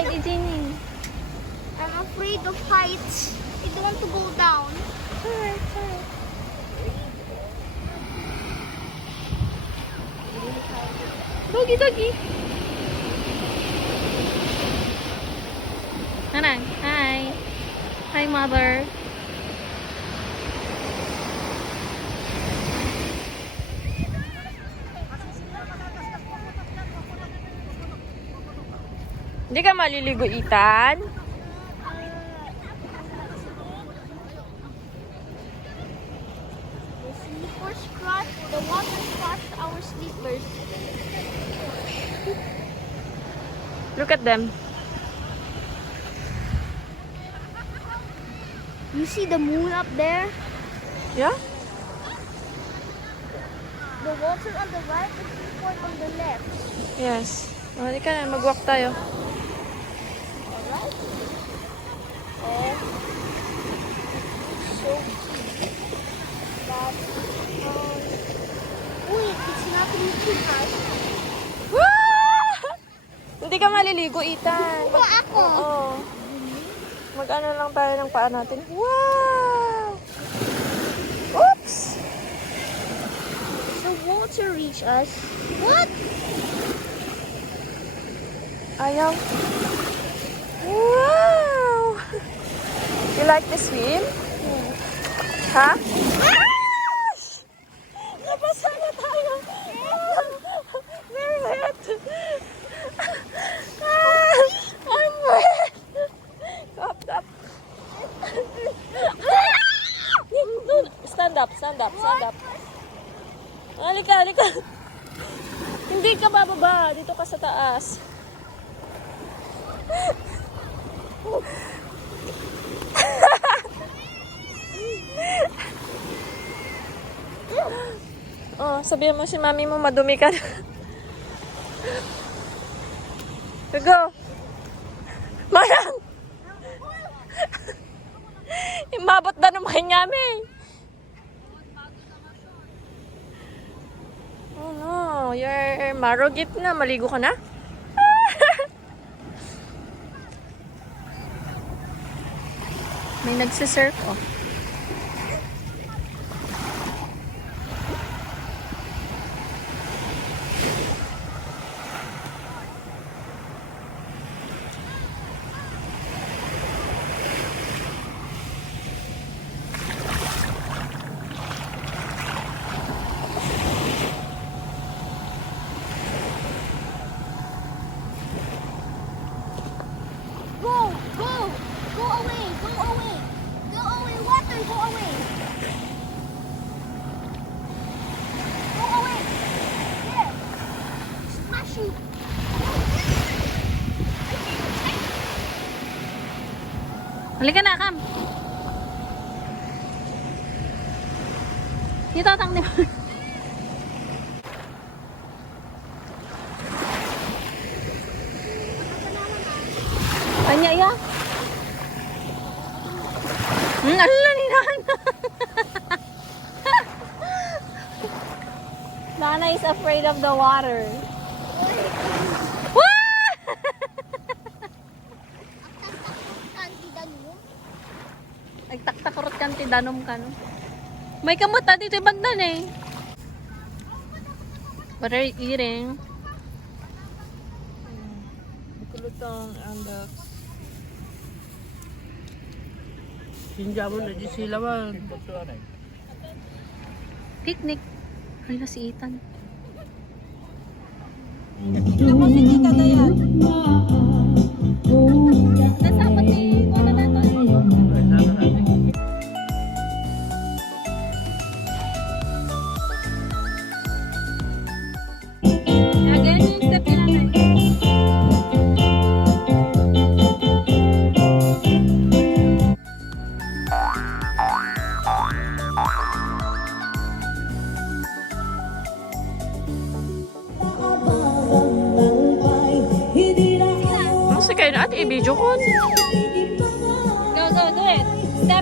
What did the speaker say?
slide, Ijini. I'm afraid of heights. I don't want to go down. Alright. Doggy. Nanang, hi. Hi, mother. Hindi ka maliligo, Ethan? The sleepers crush, the water crushed our sleepers. Look at them. You see the moon up there? Yeah? The water on the right, the sleepers on the left. Yes. Hindi ka na, mag-walk tayo. Alright? And so that wait, it's not reaching us. Hindi ka maliligo, Ethan. Kuha ako. Oo. Mag-ano lang tayo ng paa natin. Wow! Oops! The water reach us. What? Ayaw. Wow! You like to swim? Ha? Gosh! Nabasa na tayo. We're wet. I'm wet. Up. Stand up. Halika. Hindi ka bababa. Dito ka sa taas. Oh, sabihin mo si mami mo madumi ka. Go. Manang! Imabot na naman kami. Oh no, you're marugit na. Maligo ka na? May nagsisurf, oh. Go away, water, go away. Go away. There. Smash you. Halika na, Kam. Dito, tang di mo. Anya, ya? Ala, ninahan na. Nana is afraid of the water. Nagtaktakurot kan ti danom ka, no? May kamuta dito ibagdan eh. What are you eating? Kulutong and sinjamon na di sila man. Picnic. Hala si Ethan. Nasapat ni wala na to. Again, yung step nila na. Kayo na at i-video ko. Go, do it. Step.